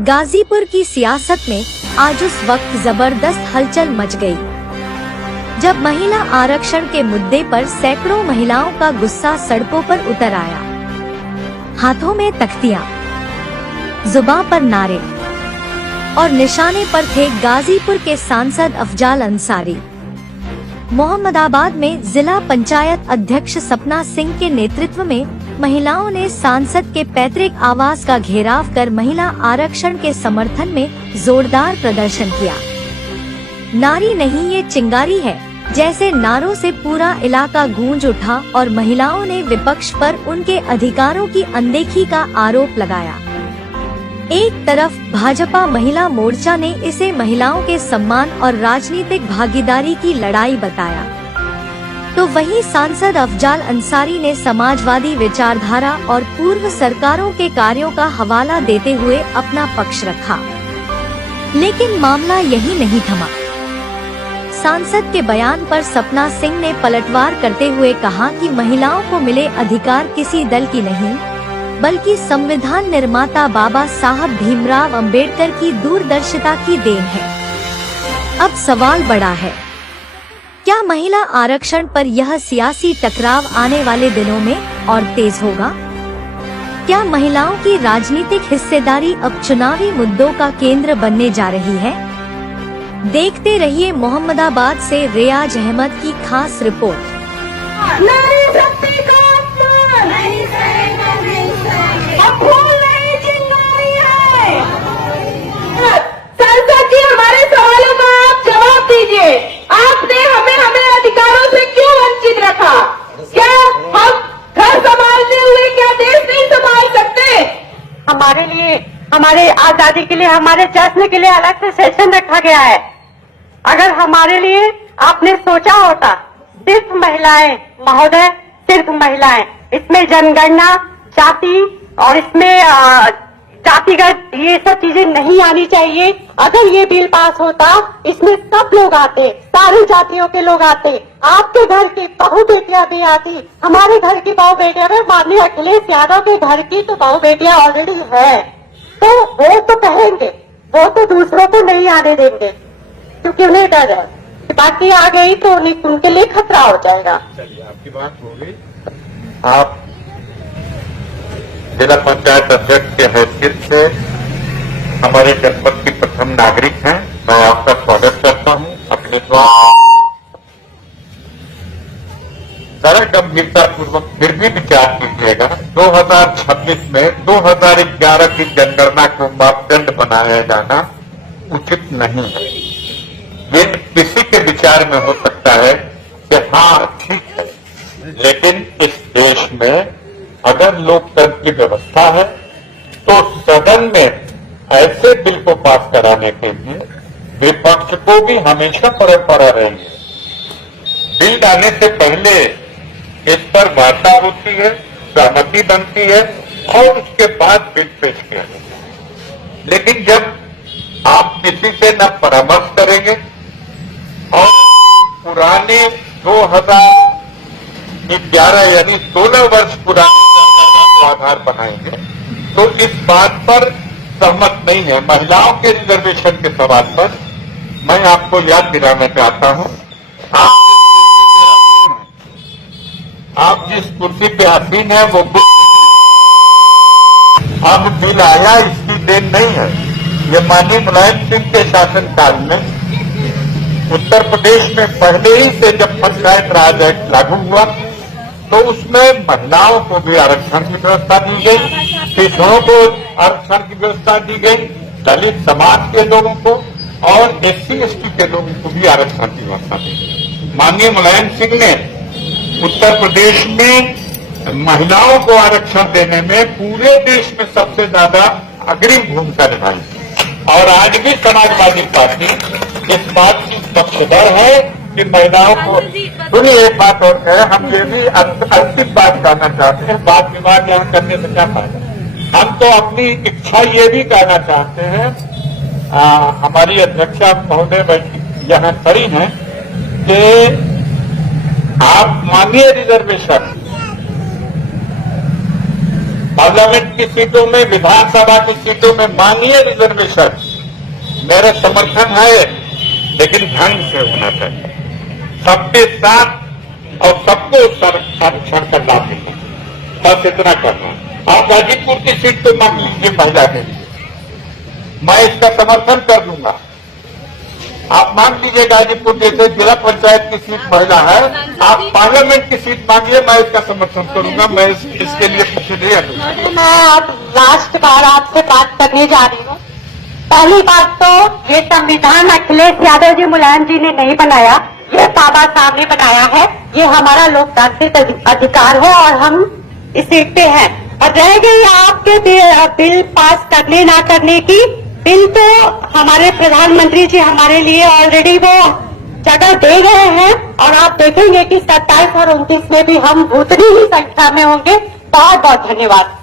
गाजीपुर की सियासत में आज उस वक्त जबरदस्त हलचल मच गई, जब महिला आरक्षण के मुद्दे पर सैकड़ों महिलाओं का गुस्सा सड़कों पर उतर आया। हाथों में तख्तियां, जुबां पर नारे और निशाने पर थे गाजीपुर के सांसद अफजाल अंसारी। मोहम्मदाबाद में जिला पंचायत अध्यक्ष सपना सिंह के नेतृत्व में महिलाओं ने सांसद के पैतृक आवास का घेराव कर महिला आरक्षण के समर्थन में जोरदार प्रदर्शन किया। नारी नहीं ये चिंगारी है जैसे नारों से पूरा इलाका गूंज उठा और महिलाओं ने विपक्ष पर उनके अधिकारों की अनदेखी का आरोप लगाया। एक तरफ भाजपा महिला मोर्चा ने इसे महिलाओं के सम्मान और राजनीतिक भागीदारी की लड़ाई बताया, तो वहीं सांसद अफजाल अंसारी ने समाजवादी विचारधारा और पूर्व सरकारों के कार्यों का हवाला देते हुए अपना पक्ष रखा। लेकिन मामला यही नहीं थमा। सांसद के बयान पर सपना सिंह ने पलटवार करते हुए कहा कि महिलाओं को मिले अधिकार किसी दल की नहीं, बल्कि संविधान निर्माता बाबा साहब भीमराव अंबेडकर की दूरदर्शिता की देन है। अब सवाल बड़ा है, क्या महिला आरक्षण पर यह सियासी टकराव आने वाले दिनों में और तेज होगा? क्या महिलाओं की राजनीतिक हिस्सेदारी अब चुनावी मुद्दों का केंद्र बनने जा रही है? देखते रहिए मोहम्मदाबाद से रियाज अहमद की खास रिपोर्ट। संसद जी, हमारे सवालों का आप जवाब दीजिए। आपने हमें अधिकारों से क्यों वंचित रखा? क्या हम घर संभालने हुए क्या देश नहीं संभाल सकते? हमारे लिए, हमारे आजादी के लिए, हमारे जश्न के लिए अलग से सेशन रखा गया है। अगर हमारे लिए आपने सोचा होता, सिर्फ महिलाएं महोदय, सिर्फ महिलाएं, इसमें जनगणना, जाति और इसमें जातिगत ये सब चीजें नहीं आनी चाहिए। अगर ये बिल पास होता, इसमें सब लोग आते, सारी जातियों के लोग आते, आपके घर की बहू बेटियां भी आती, हमारे घर की बहू बेटियां भी, माननीय अखिलेश यादव के घर की तो बहू बेटियां ऑलरेडी है, तो वो तो कहेंगे, वो तो दूसरों को नहीं आने देंगे क्योंकि उन्हें डर है, बाकी आ गई तो उनके लिए खतरा हो जाएगा। चलिए, आपकी बात हो गई। आप जिला पंचायत अध्यक्ष के हैसियत से हमारे जनपद की प्रथम नागरिक हैं। मैं आपका स्वागत करता हूं। अपने द्वारा जरा गंभीरता पूर्वक फिर भी विचार कीजिएगा। 2026 में 2011 की जनगणना को मापदंड बनाया जाना उचित नहीं है। ये किसी के विचार में हो सकता है कि हाँ ठीक है, लेकिन इस देश में अगर लोकतंत्र की व्यवस्था है तो सदन में ऐसे बिल को पास कराने के लिए विपक्ष को भी हमेशा परंपरा रही है। बिल लाने से पहले इस पर वार्ता होती है, सहमति बनती है और उसके बाद बिल पेश किया जाता है। लेकिन जब आप किसी से न परामर्श करेंगे और पुराने 2011 यानी 16 वर्ष पुराने को आधार बनाएंगे, तो इस बात पर सहमत नहीं है। महिलाओं के रिजर्वेशन के सवाल पर मैं आपको याद दिलाना चाहता हूं, आप जिस कुर्सी पे आसीन है वो अब बिल आया, इसकी देन नहीं है। ये माननीय मुलायम सिंह के शासनकाल में उत्तर प्रदेश में पहले ही से जब पंचायत राज एक्ट लागू हुआ तो उसमें महिलाओं को भी आरक्षण की व्यवस्था दी गई, शिशुओं को आरक्षण की व्यवस्था दी गई, दलित समाज के लोगों को और SC/ST के लोगों को भी आरक्षण की व्यवस्था दी गई। माननीय मुलायम सिंह ने उत्तर प्रदेश में महिलाओं को आरक्षण देने में पूरे देश में सबसे ज्यादा अग्रिम भूमिका निभाई और आज भी समाजवादी पार्टी इस बात की पक्षधर है कि महिलाओं को। सुनिए, एक बात और है, हम ये भी अंतिम बात कहना चाहते हैं, वाद विवाद यहाँ करने से क्या फायदा। हम तो अपनी इच्छा ये भी कहना चाहते हैं, हमारी अध्यक्षा महोदय यहाँ खड़ी हैं कि आप मानिए रिजर्वेशन पार्लियामेंट की सीटों में, विधानसभा की सीटों में मांगिए रिजर्वेशन, मेरा समर्थन है, लेकिन ढंग से होना चाहिए, सबके साथ और सबको आरक्षण का लाभ मिलना, बस इतना करना। आप गाजीपुर की सीट तो मांग लीजिए महिला के लिए, मैं इसका समर्थन कर दूंगा। आप मांग लीजिए गाजीपुर जैसे जिला पंचायत की सीट महिला है, आप पार्लियामेंट की सीट मांगिए, मैं इसका समर्थन करूंगा, मैं इसके लिए पीछे नहीं हटूंगा। मैं अब लास्ट बार आपसे बात करने जा रही हूँ। पहली बात तो ये संविधान अखिलेश यादव जी, मुलायम जी ने नहीं बनाया, ये बाबा साहब ने बनाया है। ये हमारा लोकतांत्रिक अधिकार है और हम इस सीट पे हैं। और रह गई आपके बिल पास करने ना करने की, बिल तो हमारे प्रधानमंत्री जी हमारे लिए ऑलरेडी वो जगह दे गए हैं और आप देखेंगे कि 27 और 29 में भी हम उतनी ही संख्या में होंगे। बहुत बहुत धन्यवाद।